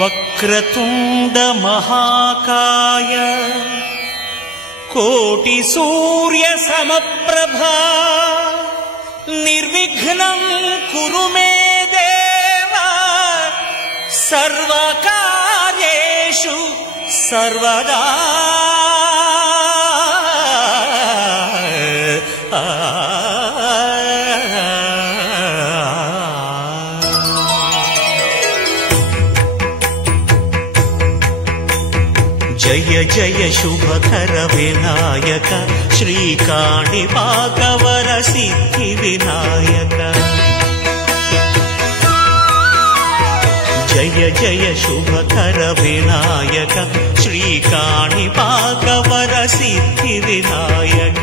వక్రతుండ మహాకాయ కోటి సూర్య సమప్రభా నిర్విఘ్నం కురు మే దేవ సర్వకార్యేషు సర్వదా. జయ జయ శుభకర వినాయక శ్రీకాణిపాకవర సిద్ధి వినాయక. జయ జయ శుభకర వినాయక శ్రీకాణిపాకవర సిద్ధి వినాయక.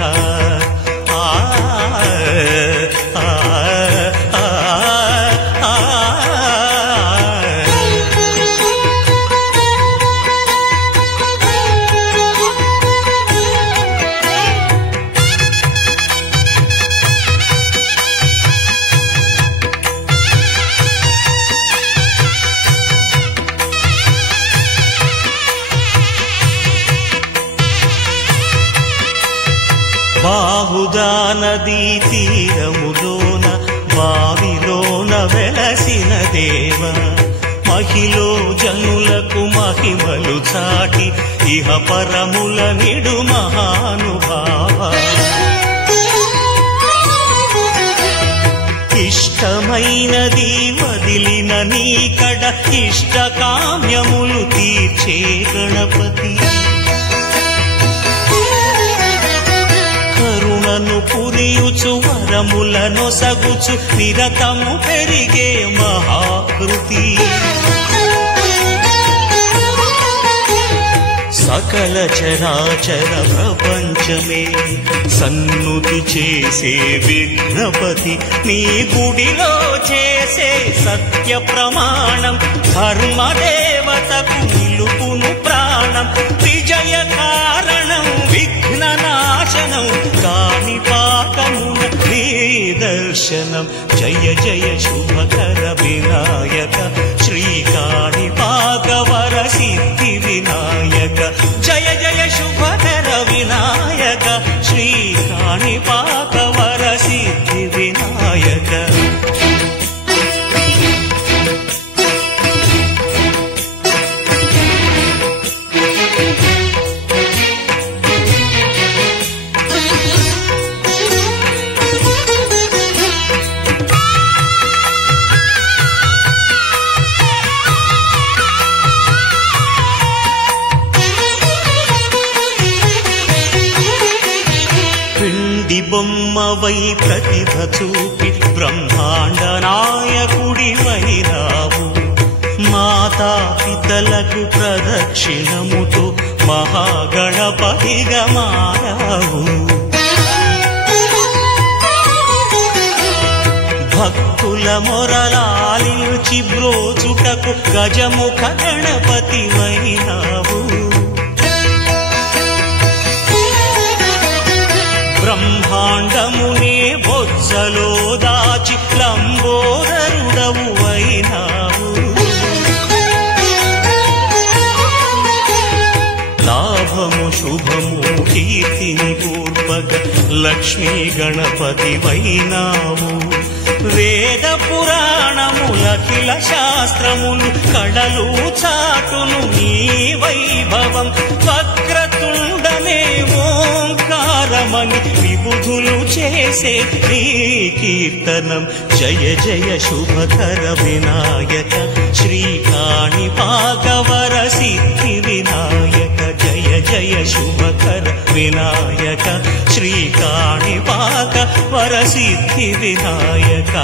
బాహుదా నదీ తీరములోన బావిలోన వెలసిన దేవ మహిలో జనులకు మహిమలు చాటి ఇహ పరముల నిడు మహానుభావ. ఇష్టమైనది వదిలిన నీకడ ఇష్టకామ్యములు తీర్చే గణపతి. కరుణను పురియుచు వరములను సగుచు నిరతము పెరిగే మహాకృతి. సకల చరాచర ప్రపంచమే సన్నుతి చేసే విఘ్నపతి. నీ గుడిలో చేసే సత్య ప్రమాణం ధర్మదేవతకు నిలుపును ప్రాణం. విజయ కారణం విఘ్న నాశనం కాణిపాకమున నీ దర్శనం. జయ జయ శుభకర వినాయక శ్రీకాణిపాకవర సిద్ధి వినాయక. జయ జయ శుభకర వినాయక శ్రీకాణిపాకవర సిద్ధి వినాయక. బొమ్మవై ప్రతిభ చూపి బ్రహ్మాండ నాయకుడివైనావు. మాతా పితలకు ప్రదక్షిణముతో మహాగణపతిగా మారావు. భక్తుల మొరలాలించి బ్రోచుటకు గజముఖ గణపతివైనావు. బ్రహ్మాండమునే బొజ్జలో దాచి లంబోదరుడవు అయినావు. లాభము శుభము కీర్తిని పూర్వక లక్ష్మీ గణపతి వైనావు. వేద పురాణములఖిల శాస్త్రములు కడలు చాటును నీ వైభవం. వక్రతుండమే ఓంకారమని విబుధులు చేసే నీ కీర్తనం. జయ జయ శుభకర వినాయక శ్రీకాణిపాకవర సిద్ధి వినాయక. జయ జయ శుభకర వినాయక శ్రీకాణిపాకవర సిద్ధి వినాయక.